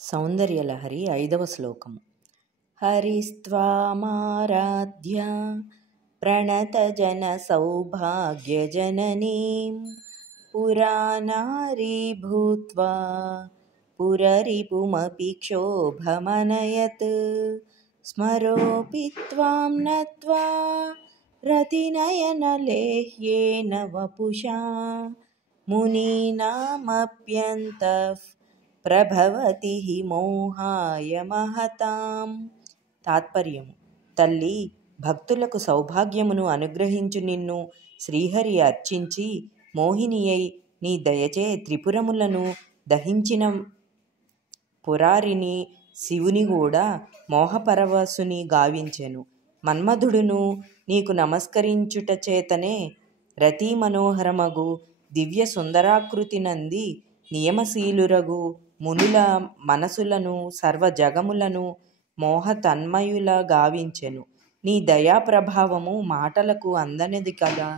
సౌందర్యలహరి 5వ శ్లోకము. హరిస్త్వామారాధ్య ప్రణతజన సౌభాగ్యజననీం పురానారీ భూత్వా పురరిపుమపి క్షోభమనయత్ స్మరోపి త్వాం నత్వా రతినయనలేహ్యేన వపుషా మునీనామప్యంతః ప్రభవతి హి మోహాయ మహతాం. తాత్పర్యము: తల్లి, భక్తులకు సౌభాగ్యమును అనుగ్రహించు నిన్ను శ్రీహరి అర్చించి మోహినియై నీ దయచే త్రిపురములను దహించిన పురారిని శివుని కూడా మోహపరవశుని గావించెను. మన్మధుడును నీకు నమస్కరించుట చేతనే రతీ మనోహరమగు దివ్య సుందరాకృతి నంది నియమశీలురగు మునుల మనసులను సర్వ జగములను మోహతన్మయుల గావించెను. నీ దయా ప్రభావము మాటలకు అందనిది కదా.